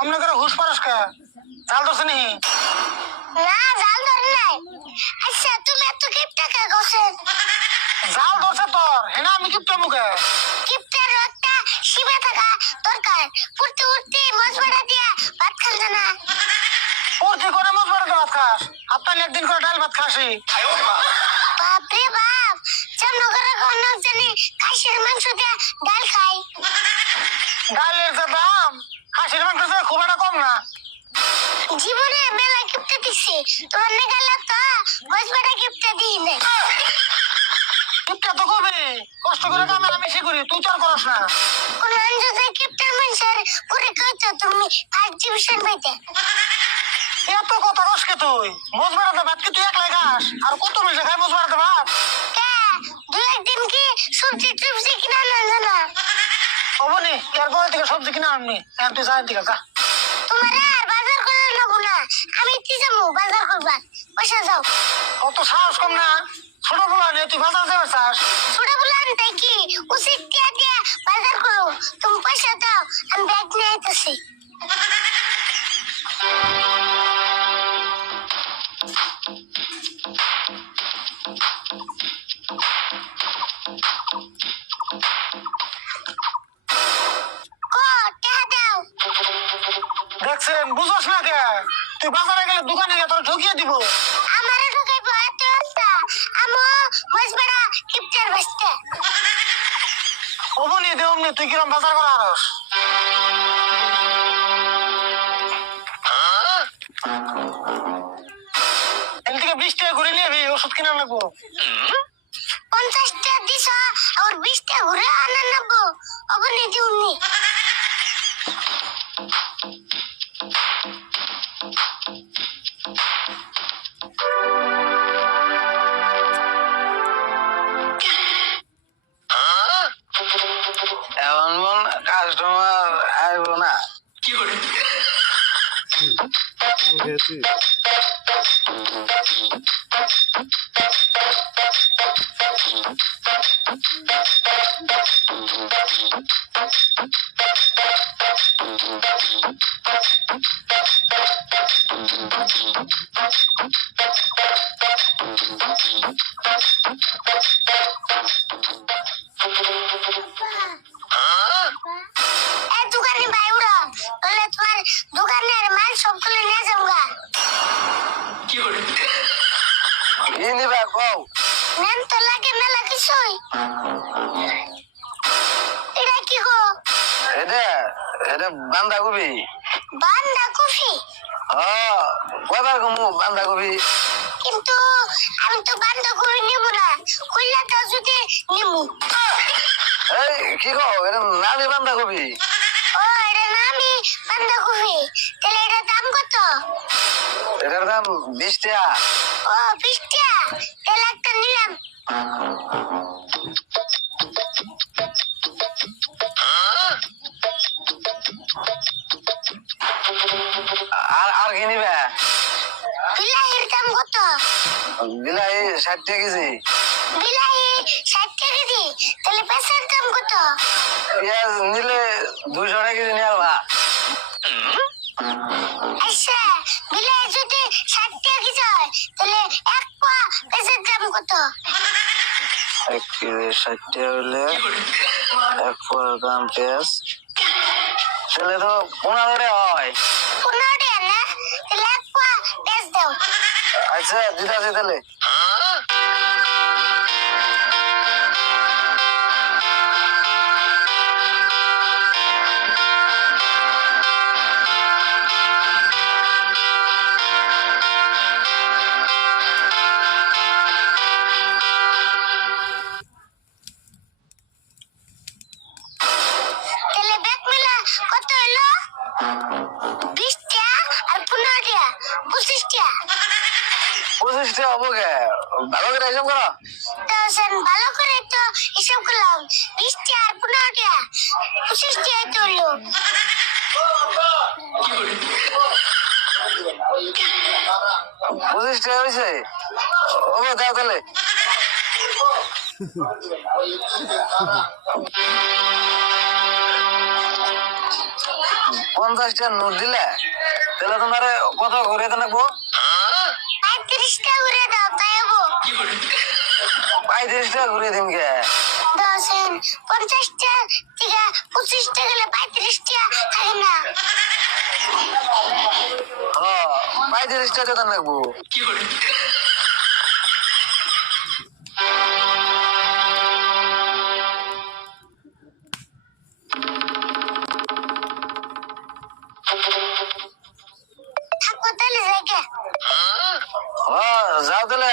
অমনে করে হুশ পারস কে? জাল ধরছে নি? না জাল ধরে নাই। আচ্ছা তুমি এত কিপটা কে গোছেন? জাল ধরছে তোর, হেনা আমি কিপটা মুখে। কিপটার একটা সীমা থাকা দরকার। উঠতে উঠতে মজবাড়া দিয়া ভাত খান না। ওর কি করে মাছ বাড়াতে ভাত খাস? আপনার একদিন করে ডাল ভাত খাসি। বাপরে বাপ, জামনগরে কোন জানি খাসির মাংস দিয়া ডাল খাই। ডালের যে দাম, খাসির মাংস খুব একটা কম না। জীবনে মেলা কিপটা দিছি, তোমার না গেল তো মজবাড়া কিপটা দিই না। কিপটা তো কবি, কষ্ট করে কামে আমি করি, তুই তো আর করস না। কোন আঞ্জতে কিপটার মানুষের করে কইতো তুমি ফার্স্ট ডিভিশন পাইতে। এত কথা রসকে তুই, মোজ বাড়াতে ভাত কি তুই একলাই খাস? আর কত মিশে খাই মোজ বাড়াতে ভাত? কে দুই একদিন কি সবজি টবজি কিনা না জানা? অবনি এর পরে থেকে সবজি কিনা আনবি, এখন তুই যাই দিকে যা। তোমার আর বাজার করে নেবো না, আমি কি যাবো বাজার করবার? পয়সা যাও। কত সাহস কম না, ছোট বলা নিয়ে তুই বাজার যাবে চাস? ছোট বলে আনতে কি উচিত টিয়া দিয়ে বাজার করো, তুমি পয়সা দাও, আমি ব্যাগ নিয়ে আইতেছি। দেখছেন, বুঝোস না কে? তুই বাজারে গেলে দোকানে গিয়ে তোর ঢুকিয়ে দিব। আমারে ঢুকাইবো এত রাস্তা, আমো মজবাড়া কিপটার বাস্তে। অবনি দে অমনি, তুই কিরম বাজার করা আরস? এখান থেকে 20 টাকা ঘুরে নিয়ে ওষুধ কিনা লাগবো। 50 টাকা দিছ আর 20 টাকা ঘুরে আনা নেবো, অবনি দিউনি। এমন মন কাস্টমার আসবো না। কি করে? দোকানে ভাই উড়ো, বলে তোমার দোকানের মাল সব তুলে নিয়ে যাবো। কি করে? কি নিবা কও? নেন তো লাগে মেলা কিছুই। এটা কি গো? এটা এটা বান্ধাকপি। বাঁধাকপি? কয়বার কমু বান্ধাকপি? কিন্তু আমি তো বাঁধাকপি নিব না, কইলাটা যদি নিমু। এই কি কও? এটা নামি বান্ধাকপি। ও এটা নামি বাঁধাকপি, তাহলে এটার দাম কত? এটার দাম 20 টাকা। ও 20 টাকা, তাহলে একটা নিলাম। আর আর কি নিবে? বিলাহির দাম কত? বিলাহি 60 টাকা কেজি। বিলাহি 60 টাকা কেজি, তাহলে পেঁয়াজের দাম কত? পেঁয়াজ নিলে 200 টাকা কেজি নিয়ে আসবা। আচ্ছা বিলাহি যদি 60 টাকা কেজি হয়, তাহলে এক পোয়া পেঁয়াজের দাম কত? 1 কেজি 60 টাকা হলে 1 পোয়ার দাম পেঁয়াজ তাহলে তো 15 টাকা হয়। 15 টাকা না, তাহলে এক পোয়া পেঁয়াজ দাও। আচ্ছা দিতাছি তাহলে। তাহলে ব্যাগ মেলা কত হলো? 20 টাকা আর 15 টাকা, 25 টাকা। 25 টাকা হবো কে? ভালো করে হিসাব করো। ভালো করে তো হিসাব করলাম, 20 টাকা আর 15 টাকা, 25 টাকা তুললো। 25 টাকা হয়েছে। ও দাও তাহলে। 50 টাকা নোট দিলে তাহলে তোমার কত ঘুরে থাকবো? 35 টাকা করে দাও তাই হবো। 35 টাকা ঘুরে দিন কে? দশেন 50 টাকা থেকে 25 টাকা গেলে 35 টাকা থাকে না। হ্যাঁ 35 টাকা দিতে লাগবো। থাকো তাহলে যাই গে। হ্যাঁ যাও তাহলে